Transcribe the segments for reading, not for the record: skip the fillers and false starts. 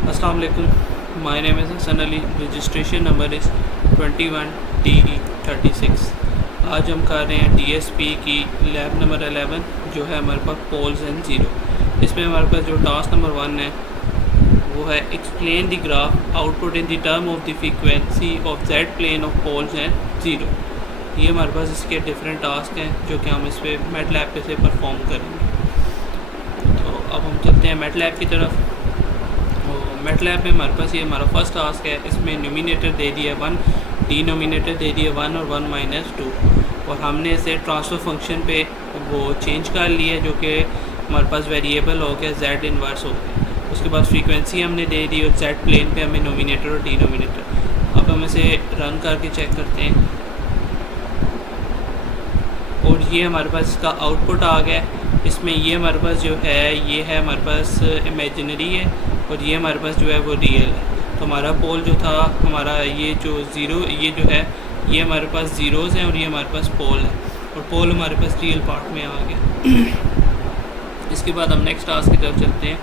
अस्सलाम वालेकुम, my name is Hasan Ali, registration number is 21DE36। आज हम कर रहे हैं DSP की लैब नंबर 11 जो है हमारे पास पोल्स एंड ज़ीरो। इसमें हमारे पास जो टास्क नंबर 1 है वो है explain the graph output in the term of the frequency of Z plane of poles and zero. ये हमारे पास इसके डिफरेंट टास्क हैं जो कि हम इस पर मैटलैब पे से परफॉर्म करेंगे। तो अब हम चलते हैं मैटलैब की तरफ। मैटलैब में हमारे पास ये हमारा फर्स्ट टास्क है। इसमें न्यूमिनेटर दे दिया 1, डिनोमिनेटर दे दिया 1 और 1 -2, और हमने इसे ट्रांसफ़र फंक्शन पे वो चेंज कर लिया जो कि हमारे पास वेरिएबल हो गया जेड इन्वर्स हो गया। उसके बाद फ्रीक्वेंसी हमने दे दी और जेड प्लेन पे हमें नोमिनेटर और डिनोमिनेटर। अब हम इसे रन करके चेक करते हैं और ये हमारे पास इसका आउटपुट आ गया। इसमें ये हमारे पास जो है ये है हमारे पास इमेजिनरी है और ये हमारे पास जो है वो रियल है। तो हमारा पोल जो था हमारा ये जो ज़ीरो ये जो है ये हमारे पास ज़ीरोज़ हैं और ये हमारे पास पोल है और पोल हमारे पास रियल पार्ट में आ गया। इसके बाद हम नेक्स्ट टास्क की तरफ चलते हैं।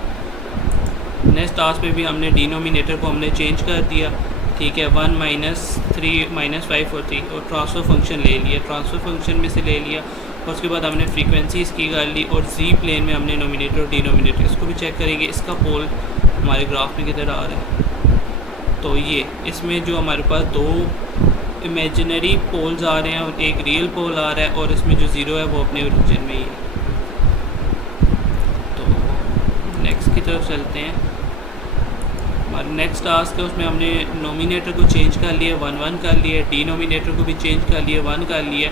नेक्स्ट टास्क में भी हमने डिनोमिनेटर को हमने चेंज कर दिया, ठीक है। 1 -3 -5 और 3 और ट्रांसफ़र फंक्शन ले लिया, ट्रांसफ़र फंक्शन में से ले लिया और उसके बाद हमने फ्रीक्वेंसी इसकी कर ली और जी प्लेन में हमने नोमिनेटर और डिनोमिनेटर इसको भी चेक करेंगे इसका पोल हमारे ग्राफ में किधर आ रहा है। तो ये इसमें जो हमारे पास 2 इमेजिनरी पोल्स आ रहे हैं और एक रियल पोल आ रहा है और इसमें जो ज़ीरो है वो अपने ओरिजिन में ही है। तो नेक्स्ट की तरफ चलते हैं। हमारा नेक्स्ट टास्क है उसमें हमने नोमिनेटर को चेंज कर लिया 1 1 कर लिया, डिनोमिनेटर को भी चेंज कर लिया 1 कर लिया,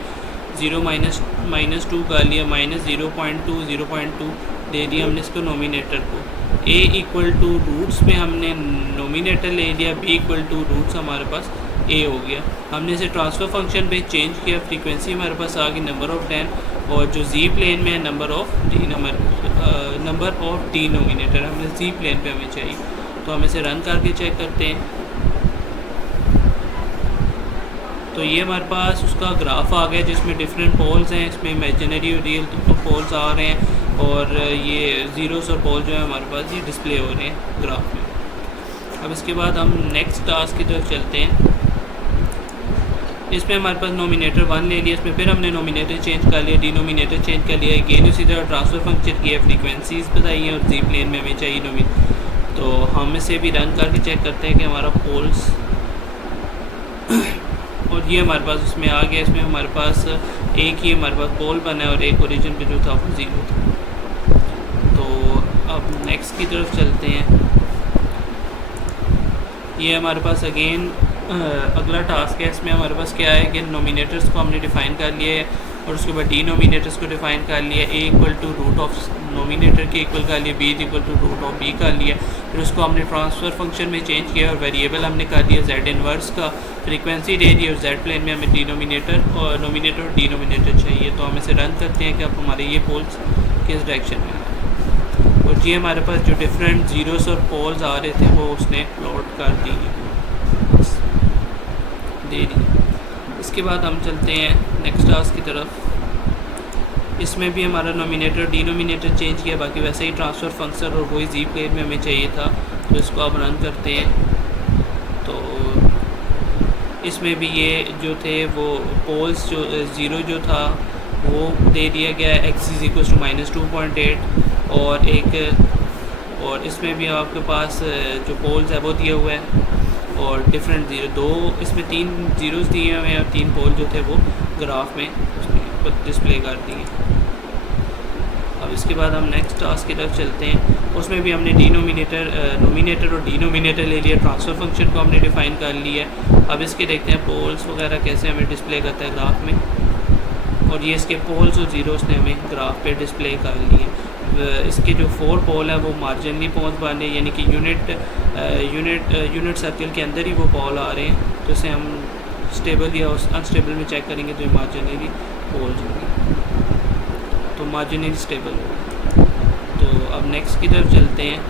0 -2 कर लिया, -0.2 दे दिया हमने इसको नोमिनेटर को। a = रूट्स में हमने नोमिनेटर ले लिया, b = रूट्स हमारे पास a हो गया। हमने इसे ट्रांसफ़र फंक्शन पे चेंज किया, फ्रीक्वेंसी हमारे पास आ गई नंबर ऑफ़ 10 और जो z प्लेन में है नंबर ऑफ़ डिनोमिनेटर हमने z प्लेन पे हमें चाहिए। तो हम इसे रन करके चेक करते हैं। तो ये हमारे पास उसका ग्राफ आ गया जिसमें डिफरेंट पोल्स हैं, इसमें इमेजिनरी और रियल पोल्स आ रहे हैं और ये ज़ीरोस और पोल जो है हमारे पास ये डिस्प्ले हो रहे हैं ग्राफ में। अब इसके बाद हम नेक्स्ट टास्क की तरफ चलते हैं। इसमें हमारे पास नोमिनेटर 1 ले लिया, इसमें फिर हमने नोमिनेटर चेंज कर लिया, डिनोमिनेटर चेंज कर लिया, अगेन उसी तरह ट्रांसफ़र फंक्शन किया, फ्रीक्वेंसीज़ बताई हैं और जी प्लेन में हमें चाहिए नोमिनेटर। तो हम इसे भी रन करके चेक करते हैं कि हमारा पोल्स और ये हमारे पास उसमें आ गया। इसमें हमारे पास एक ही हमारे पास पोल बना है और एक ओरिजिन पे जो था वो ज़ीरो था। तो अब नेक्स्ट की तरफ चलते हैं। ये हमारे पास अगेन अगला टास्क है। इसमें हमारे पास क्या है कि नोमिनेटर्स को हमने डिफ़ाइन कर लिया है और उसके बाद डिनोमिनेटर्स को डिफ़ाइन कर लिया, a = रूट ऑफ नोमिनेटर के इक्वल कर लिया, b = रूट ऑफ b कर लिया। फिर उसको हमने ट्रांसफ़र फंक्शन में चेंज किया और वेरिएबल हमने कर दिया z इन्वर्स का, फ्रीक्वेंसी दे दी और z प्लेन में हमें डिनोमिनेटर और नोमिनेटर और डिनोमिनेटर चाहिए। तो हम इसे रन करते हैं कि अब हमारे ये पोल्स किस डायरेक्शन में आ रहे हैं और ये हमारे पास जो डिफरेंट ज़ीरोस और पोल्स आ रहे थे वो उसने प्लॉट कर दिए दे दी। इसके बाद हम चलते हैं नेक्स्ट टास्क की तरफ। इसमें भी हमारा नोमिनेटर डिनोमिनेटर चेंज किया, बाकी वैसे ही ट्रांसफ़र फंक्शन और वही जी प्लेन में हमें चाहिए था। तो इसको अब रन करते हैं। तो इसमें भी ये जो थे वो पोल्स जो ज़ीरो जो था वो दे दिया गया है, x = -2.8 और इसमें भी आपके पास जो पोल्स है वो दिया हुआ है और डिफरेंट ज़ीरो 2 इसमें 3 ज़ीरोज़ दिए हुए हैं और 3 पोल जो थे वो ग्राफ में उसने डिस्प्ले कर दिए। अब इसके बाद हम नेक्स्ट टास्क की तरफ चलते हैं। उसमें भी हमने नोमिनेटर और डिनोमिनेटर ले लिया, ट्रांसफ़र फंक्शन को हमने डिफ़ाइन कर लिया। अब इसके देखते हैं पोल्स वगैरह कैसे हमें डिस्प्ले करता है ग्राफ में और ये इसके पोल्स और ज़ीरोस ने हमें ग्राफ पे डिस्प्ले कर लिए। इसके जो 4 पोल हैं वो मार्जिनली पहुँच बने, यानी कि यूनिट सर्कल के अंदर ही वो पोल आ रहे हैं। तो इसे हम स्टेबल या अनस्टेबल में चेक करेंगे तो ये मार्जिनली पोल्स होंगे, तो मार्जिनली स्टेबल होगा। तो अब नेक्स्ट की तरफ चलते हैं।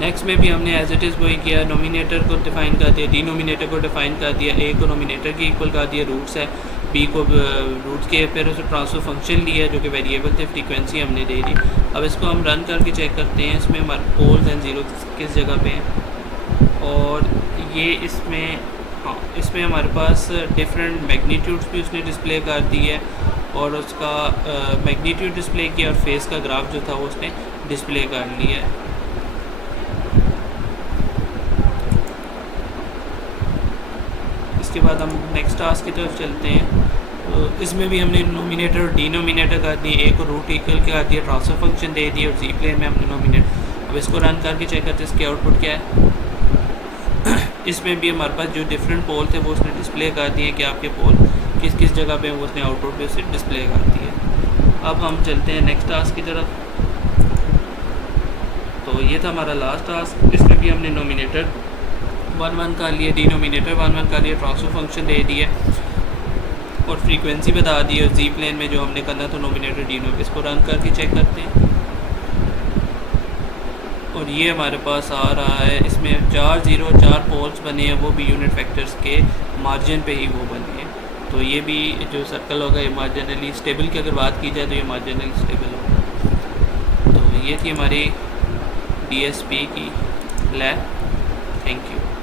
नेक्स्ट में भी हमने एज इट इज़ वही किया, नोमिनेटर को डिफ़ाइन कर दिया, डिनोमिनेटर को डिफ़ाइन कर दिया, ए को नोमिनेटर के इक्वल कर दिया, रूट्स है, बी को रूट्स के, फिर उसे ट्रांसफर फंक्शन लिया जो कि वेरिएबल थे, फ्रीक्वेंसी हमने दे दी। अब इसको हम रन करके चेक करते हैं, इसमें हमारे पोल्स एंड ज़ीरो किस जगह पे हैं, और ये इसमें हाँ इसमें हमारे पास डिफरेंट मैग्नीट्यूड्स भी उसने डिस्प्ले कर दी है, और उसका मैग्नीट्यूड डिस्प्ले किया और फेस का ग्राफ जो था वो उसने डिस्प्ले कर लिया है। इसके बाद हम नेक्स्ट टास्क की तरफ चलते हैं। तो इसमें भी हमने नोमिनेटर और डिनोमिनेटर कर दिए, ए को रूट इक्वल कर दिया, ट्रांसफर फंक्शन दे दिए, और जी प्लेन में हमने नोमिनेट। अब इसको रन करके चेक करते हैं इसके आउटपुट क्या है। इसमें भी हमारे पास जो डिफरेंट पोल थे वो उसने डिस्प्ले कर दिए कि आपके पोल किस किस जगह पे वो उसने आउटपुट पे उसे डिस्प्ले कर दिए। अब हम चलते हैं नेक्स्ट टास्क की तरफ। तो ये था हमारा लास्ट टास्क। इसमें भी हमने नोमिनेटर 1 1 कर लिए, डिनोमिनेटर 1 1 कर लिए, ट्रांसफर फंक्शन दे दिए और फ्रीक्वेंसी बता दी, और जी प्लेन में जो हमने करना तो नोमिनेटर डिनो। इसको रन करके चेक करते हैं और ये हमारे पास आ रहा है। इसमें 4 पोल्स बने हैं, वो भी यूनिट फैक्टर्स के मार्जिन पे ही वो बने हैं। तो ये भी जो सर्कल होगा ये मार्जिनली स्टेबल की अगर बात की जाए तो ये मार्जिनली स्टेबल होगा। तो ये थी हमारी DSP की लैब। Thank you.